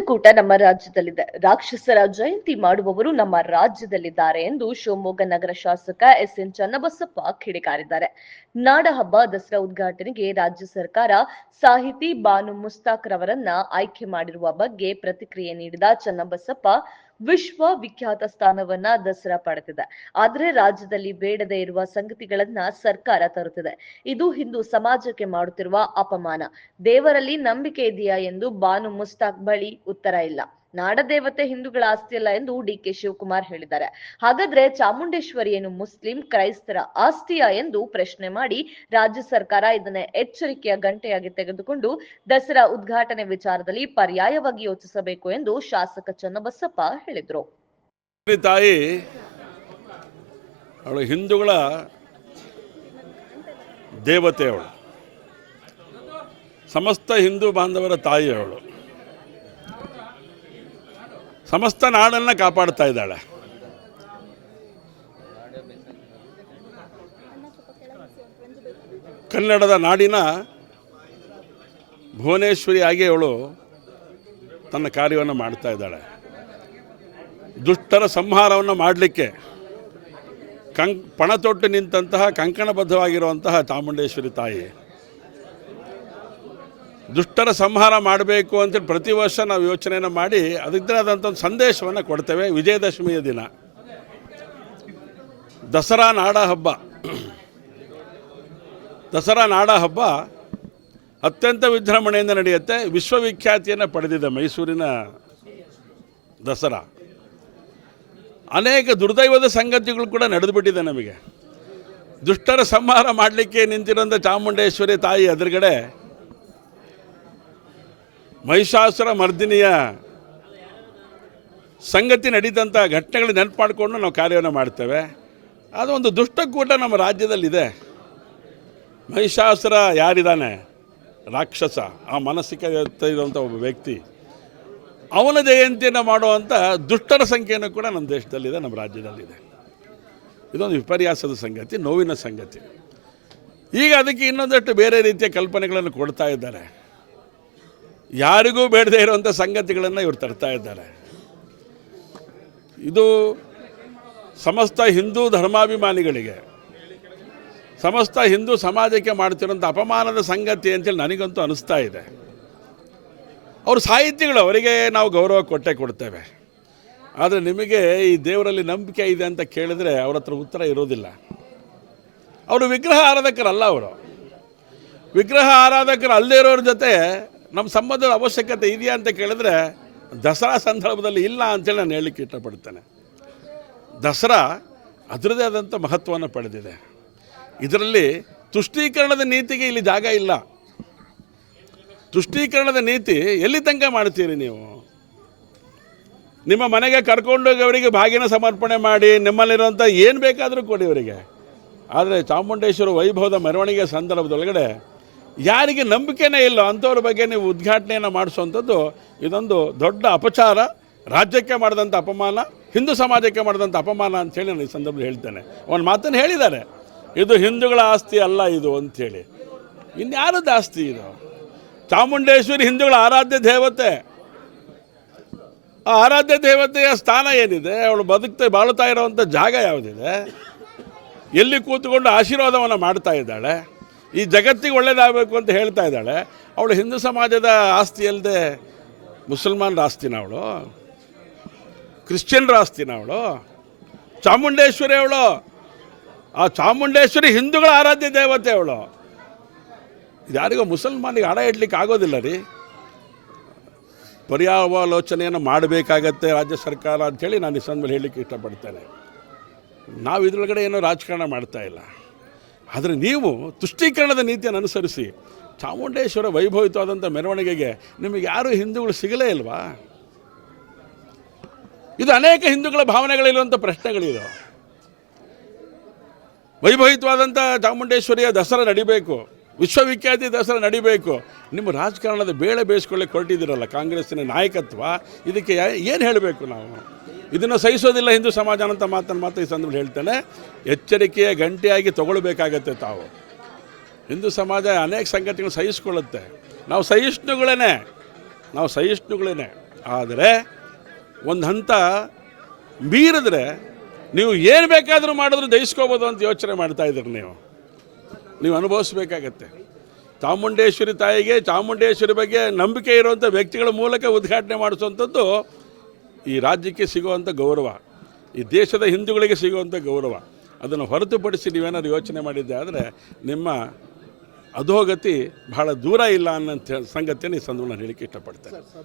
ದುಷ್ಟರ ಕೂಟ ನಮ್ಮ ರಾಜ್ಯದಲ್ಲಿದೆ. ರಾಕ್ಷಸರ ಜಯಂತಿ ಮಾಡುವವರು ನಮ್ಮ ರಾಜ್ಯದಲ್ಲಿದ್ದಾರೆ ಎಂದು ಶಿವಮೊಗ್ಗ ನಗರ ಶಾಸಕ ಎಸ್ ಎನ್ ಚನ್ನಬಸಪ್ಪ ಕಿಡಿಕಾರಿದ್ದಾರೆ. ನಾಡಹಬ್ಬ ದಸರಾ ಉದ್ಘಾಟನೆಗೆ ರಾಜ್ಯ ಸರ್ಕಾರ ಸಾಹಿತಿ ಬಾನು ಮುಸ್ತಾಕ್ ರವರನ್ನ ಆಯ್ಕೆ ಮಾಡಿರುವ ಬಗ್ಗೆ ಪ್ರತಿಕ್ರಿಯೆ ನೀಡಿದ ಚನ್ನಬಸಪ್ಪ ವಿಶ್ವ ವಿಖ್ಯಾತ ಸ್ಥಾನವನ್ನ ದಸರಾ ಪಡೆದಿದೆ ಆದ್ರೆ ರಾಜ್ಯದಲ್ಲಿ ಬೇಡದೆ ಇರುವ ಸಂಗತಿಗಳನ್ನ ಸರ್ಕಾರ ತರುತ್ತಿದೆ. ಇದು ಹಿಂದೂ ಸಮಾಜಕ್ಕೆ ಮಾಡುತ್ತಿರುವ ಅಪಮಾನ. ದೇವರಲ್ಲಿ ನಂಬಿಕೆ ಇದೆಯಾ ಎಂದು ಬಾನು ಮುಸ್ತಾಕ್ ಬಳಿ ಉತ್ತರ ಇಲ್ಲ. ನಾಡದೇವತೆ ಹಿಂದೂಗಳ ಆಸ್ತಿಯಲ್ಲ ಎಂದು ಡಿ ಕೆ ಶಿವಕುಮಾರ್ ಹೇಳಿದ್ದಾರೆ. ಹಾಗಾದ್ರೆ ಚಾಮುಂಡೇಶ್ವರಿ ಏನು ಮುಸ್ಲಿಂ ಕ್ರೈಸ್ತರ ಆಸ್ತಿಯ ಎಂದು ಪ್ರಶ್ನೆ ಮಾಡಿ ರಾಜ್ಯ ಸರ್ಕಾರ ಇದನ್ನ ಎಚ್ಚರಿಕೆಯ ಗಂಟೆಯಾಗಿ ತೆಗೆದುಕೊಂಡು ದಸರಾ ಉದ್ಘಾಟನೆ ವಿಚಾರದಲ್ಲಿ ಪರ್ಯಾಯವಾಗಿ ಯೋಚಿಸಬೇಕು ಎಂದು ಶಾಸಕ ಚನ್ನಬಸಪ್ಪ ಹೇಳಿದರು. ತಾಯಿ, ಅವಳು ಹಿಂದೂಗಳ ದೇವತೆ ಅವಳು. ಸಮಸ್ತ ಹಿಂದೂ ಬಾಂಧವರ ತಾಯಿ ಅವಳು. ಸಮಸ್ತ ನಾಡನ್ನು ಕಾಪಾಡ್ತಾ ಇದ್ದಾಳೆ. ಕನ್ನಡದ ನಾಡಿನ ಭುವನೇಶ್ವರಿ ಆಗಿ ಅವಳು ತನ್ನ ಕಾರ್ಯವನ್ನು ಮಾಡ್ತಾ ಇದ್ದಾಳೆ. ದುಷ್ಟರ ಸಂಹಾರವನ್ನು ಮಾಡಲಿಕ್ಕೆ ಕಂ ಪಣತೊಟ್ಟು ನಿಂತಹ ಕಂಕಣಬದ್ಧವಾಗಿರುವಂತಹ ಚಾಮುಂಡೇಶ್ವರಿ ತಾಯಿ ದುಷ್ಟರ ಸಂಹಾರ ಮಾಡಬೇಕು ಅಂತೇಳಿ ಪ್ರತಿ ವರ್ಷ ನಾವು ಯೋಚನೆಯನ್ನು ಮಾಡಿ ಆದಂಥ ಒಂದು ಸಂದೇಶವನ್ನು ಕೊಡ್ತೇವೆ. ವಿಜಯದಶಮಿಯ ದಿನ. ದಸರಾ ನಾಡ ಹಬ್ಬ ದಸರಾ ನಾಡ ಹಬ್ಬ ಅತ್ಯಂತ ವಿಜೃಂಭಣೆಯಿಂದ ನಡೆಯುತ್ತೆ. ವಿಶ್ವವಿಖ್ಯಾತಿಯನ್ನು ಪಡೆದಿದೆ ಮೈಸೂರಿನ ದಸರಾ. ಅನೇಕ ದುರ್ದೈವದ ಸಂಗತಿಗಳು ಕೂಡ ನಡೆದುಬಿಟ್ಟಿದೆ ನಮಗೆ. ದುಷ್ಟರ ಸಂಹಾರ ಮಾಡಲಿಕ್ಕೆ ನಿಂತಿರೋಂಥ ಚಾಮುಂಡೇಶ್ವರಿ ತಾಯಿ ಎದುರುಗಡೆ ಮಹಿಷಾಸುರ ಮರ್ದಿನಿಯ ಸಂಗತಿ ನಡೀತಂಥ ಘಟನೆಗಳು ನೆನಪು ಮಾಡಿಕೊಂಡು ನಾವು ಕಾರ್ಯವನ್ನು ಮಾಡ್ತೇವೆ. ಅದು ಒಂದು ದುಷ್ಟಕೂಟ ನಮ್ಮ ರಾಜ್ಯದಲ್ಲಿದೆ. ಮಹಿಷಾಸುರ ಯಾರಿದ್ದಾನೆ? ರಾಕ್ಷಸ, ಆ ಮಾನಸಿಕ ಇರುವಂಥ ಒಬ್ಬ ವ್ಯಕ್ತಿ. ಅವನ ಜಯಂತಿಯನ್ನು ಮಾಡುವಂಥ ದುಷ್ಟರ ಸಂಖ್ಯೆಯನ್ನು ಕೂಡ ನಮ್ಮ ದೇಶದಲ್ಲಿದೆ, ನಮ್ಮ ರಾಜ್ಯದಲ್ಲಿದೆ. ಇದೊಂದು ವಿಪರ್ಯಾಸದ ಸಂಗತಿ, ನೋವಿನ ಸಂಗತಿ. ಈಗ ಅದಕ್ಕೆ ಇನ್ನೊಂದಷ್ಟು ಬೇರೆ ರೀತಿಯ ಕಲ್ಪನೆಗಳನ್ನು ಕೊಡ್ತಾ ಇದ್ದಾರೆ. ಯಾರಿಗೂ ಬೇಡದೇ ಇರುವಂಥ ಸಂಗತಿಗಳನ್ನು ಇವರು ತರ್ತಾ ಇದ್ದಾರೆ. ಇದು ಸಮಸ್ತ ಹಿಂದೂ ಧರ್ಮಾಭಿಮಾನಿಗಳಿಗೆ, ಸಮಸ್ತ ಹಿಂದೂ ಸಮಾಜಕ್ಕೆ ಮಾಡ್ತಿರೋಂಥ ಅಪಮಾನದ ಸಂಗತಿ ಅಂತೇಳಿ ನನಗಂತೂ ಅನಿಸ್ತಾ ಇದೆ. ಅವರು ಸಾಹಿತ್ಯಗಳು ಅವರಿಗೆ ನಾವು ಗೌರವ ಕೊಟ್ಟೆ ಕೊಡ್ತೇವೆ. ಆದರೆ ನಿಮಗೆ ಈ ದೇವರಲ್ಲಿ ನಂಬಿಕೆ ಇದೆ ಅಂತ ಕೇಳಿದರೆ ಅವ್ರ ಹತ್ರ ಉತ್ತರ ಇರೋದಿಲ್ಲ. ಅವರು ವಿಗ್ರಹ ಆರಾಧಕರಲ್ಲ ಅವರು. ವಿಗ್ರಹ ಆರಾಧಕರು ಅಲ್ಲದೇ ಇರೋರ ಜೊತೆ ನಮ್ಮ ಸಂಬಂಧದ ಅವಶ್ಯಕತೆ ಇದೆಯಾ ಅಂತ ಕೇಳಿದ್ರೆ, ದಸರಾ ಸಂದರ್ಭದಲ್ಲಿ ಇಲ್ಲ ಅಂತೇಳಿ ನಾನು ಹೇಳಲಿಕ್ಕೆ ಇಷ್ಟಪಡ್ತೇನೆ. ದಸರಾ ಅದರದೇ ಆದಂಥ ಮಹತ್ವವನ್ನು ಪಡೆದಿದೆ. ಇದರಲ್ಲಿ ತುಷ್ಟೀಕರಣದ ನೀತಿಗೆ ಇಲ್ಲಿ ಜಾಗ ಇಲ್ಲ. ತುಷ್ಟೀಕರಣದ ನೀತಿ ಎಲ್ಲಿ ತನಕ ಮಾಡ್ತೀರಿ ನೀವು? ನಿಮ್ಮ ಮನೆಗೆ ಕರ್ಕೊಂಡೋಗಿ ಅವರಿಗೆ ಬಾಗಿನ ಸಮರ್ಪಣೆ ಮಾಡಿ, ನಿಮ್ಮಲ್ಲಿರುವಂಥ ಏನು ಬೇಕಾದರೂ ಕೊಡಿ ಅವರಿಗೆ. ಆದರೆ ಚಾಮುಂಡೇಶ್ವರ ವೈಭವದ ಮೆರವಣಿಗೆ ಸಂದರ್ಭದೊಳಗಡೆ ಯಾರಿಗೆ ನಂಬಿಕೆನೇ ಇಲ್ಲ ಅಂಥವ್ರ ಬಗ್ಗೆ ನೀವು ಉದ್ಘಾಟನೆಯನ್ನು ಮಾಡಿಸುವಂಥದ್ದು ಇದೊಂದು ದೊಡ್ಡ ಅಪಚಾರ. ರಾಜ್ಯಕ್ಕೆ ಮಾಡಿದಂಥ ಅಪಮಾನ, ಹಿಂದೂ ಸಮಾಜಕ್ಕೆ ಮಾಡಿದಂಥ ಅಪಮಾನ ಅಂಥೇಳಿ ನಾನು ಈ ಸಂದರ್ಭದಲ್ಲಿ ಹೇಳ್ತೇನೆ. ಒಂದು ಮಾತನ್ನು ಹೇಳಿದ್ದಾರೆ. ಇದು ಹಿಂದೂಗಳ ಆಸ್ತಿ ಅಲ್ಲ ಇದು ಅಂಥೇಳಿ ಇನ್ಯಾರದ್ದು ಆಸ್ತಿ ಇದು? ಚಾಮುಂಡೇಶ್ವರಿ ಹಿಂದೂಗಳ ಆರಾಧ್ಯ ದೇವತೆ. ಆ ಆರಾಧ್ಯ ದೇವತೆಯ ಸ್ಥಾನ ಏನಿದೆ? ಅವಳು ಬದುಕ್ತಾ ಬಾಳುತ್ತಾ ಇರೋವಂಥ ಜಾಗ ಯಾವುದಿದೆ? ಎಲ್ಲಿ ಕೂತ್ಕೊಂಡು ಆಶೀರ್ವಾದವನ್ನು ಮಾಡ್ತಾ ಇದ್ದಾಳೆ? ಈ ಜಗತ್ತಿಗೆ ಒಳ್ಳೇದಾಗಬೇಕು ಅಂತ ಹೇಳ್ತಾ ಇದ್ದಾಳೆ. ಅವಳು ಹಿಂದೂ ಸಮಾಜದ ಆಸ್ತಿ ಅಲ್ಲದೆ ಮುಸಲ್ಮಾನರ ಆಸ್ತಿನ ಅವಳು. ಕ್ರಿಶ್ಚಿಯನ್ರ ಆಸ್ತಿನ ಅವಳು. ಚಾಮುಂಡೇಶ್ವರಿ ಅವಳು. ಆ ಚಾಮುಂಡೇಶ್ವರಿ ಹಿಂದೂಗಳ ಆರಾಧ್ಯ ದೇವತೆ ಅವಳು. ಯಾರಿಗೋ ಮುಸಲ್ಮಾನಿಗೆ ಹಣ ಇಡ್ಲಿಕ್ಕೆ ಆಗೋದಿಲ್ಲ ರೀ. ಪರ್ಯಾವಲೋಚನೆಯನ್ನು ಮಾಡಬೇಕಾಗತ್ತೆ ರಾಜ್ಯ ಸರ್ಕಾರ ಅಂಥೇಳಿ ನಾನು ಈ ಮೇಲೆ ಹೇಳಲಿಕ್ಕೆ ಇಷ್ಟಪಡ್ತೇನೆ. ನಾವು ಇದ್ರೊಳಗಡೆ ಏನೋ ರಾಜಕಾರಣ ಮಾಡ್ತಾ ಇಲ್ಲ. ಆದರೆ ನೀವು ತುಷ್ಟೀಕರಣದ ನೀತಿಯನ್ನು ಅನುಸರಿಸಿ ಚಾಮುಂಡೇಶ್ವರ ವೈಭವಿತವಾದಂಥ ಮೆರವಣಿಗೆಗೆ ನಿಮಗೆ ಯಾರೂ ಹಿಂದೂಗಳು ಸಿಗಲೇ ಇಲ್ವಾ? ಇದು ಅನೇಕ ಹಿಂದೂಗಳ ಭಾವನೆಗಳಿರುವಂಥ ಪ್ರಶ್ನೆಗಳಿದು ವೈಭವಿತವಾದಂಥ ಚಾಮುಂಡೇಶ್ವರಿಯ ದಸರಾ ನಡಿಬೇಕು, ವಿಶ್ವವಿಖ್ಯಾತಿ ದಸರಾ ನಡಿಬೇಕು. ನಿಮ್ಮ ರಾಜಕಾರಣದ ಬೇಳೆ ಬೇಯಿಸ್ಕೊಳ್ಳಿಕ್ಕೆ ಹೊರಟಿದ್ದೀರಲ್ಲ ಕಾಂಗ್ರೆಸ್ಸಿನ ನಾಯಕತ್ವ? ಇದಕ್ಕೆ ಏನು ಹೇಳಬೇಕು ನಾವು? ಇದನ್ನು ಸಹಿಸೋದಿಲ್ಲ ಹಿಂದೂ ಸಮಾಜ ಅಂತ ಮಾತನ್ನು ಮಾತು ಈ ಸಂದರ್ಭದಲ್ಲಿ ಹೇಳ್ತೇನೆ. ಎಚ್ಚರಿಕೆಯ ಗಂಟೆಯಾಗಿ ತಗೊಳ್ಬೇಕಾಗತ್ತೆ ತಾವು. ಹಿಂದೂ ಸಮಾಜ ಅನೇಕ ಸಂಗತಿಗಳು ಸಹಿಸ್ಕೊಳ್ಳುತ್ತೆ. ನಾವು ಸಹಿಷ್ಣುಗಳೇ ನಾವು ಸಹಿಷ್ಣುಗಳೇ ಆದರೆ ಒಂದು ಹಂತ ಮೀರಿದ್ರೆ ನೀವು ಏನು ಬೇಕಾದರೂ ಮಾಡಿದ್ರು ದಹಿಸ್ಕೋಬೋದು ಅಂತ ಯೋಚನೆ ಮಾಡ್ತಾ ಇದ್ದೀರಿ ನೀವು. ನೀವು ಅನುಭವಿಸ್ಬೇಕಾಗತ್ತೆ. ಚಾಮುಂಡೇಶ್ವರಿ ತಾಯಿಗೆ ಚಾಮುಂಡೇಶ್ವರಿ ಬಗ್ಗೆ ನಂಬಿಕೆ ಇರುವಂಥ ವ್ಯಕ್ತಿಗಳ ಮೂಲಕ ಉದ್ಘಾಟನೆ ಮಾಡಿಸುವಂಥದ್ದು ಈ ರಾಜ್ಯಕ್ಕೆ ಸಿಗುವಂಥ ಗೌರವ, ಈ ದೇಶದ ಹಿಂದೂಗಳಿಗೆ ಸಿಗುವಂಥ ಗೌರವ, ಅದನ್ನು ಹೊರತುಪಡಿಸಿ ನೀವೇನಾದ್ರು ಯೋಚನೆ ಮಾಡಿದ್ದೆ ಆದರೆ ನಿಮ್ಮ ಅಧೋಗತಿ ಬಹಳ ದೂರ ಇಲ್ಲ ಅನ್ನೋಂಥ ಸಂಗತಿಯನ್ನು ಈ ಸಂದರ್ಭ ಹೇಳಿಕೆ ಇಷ್ಟಪಡ್ತೇನೆ.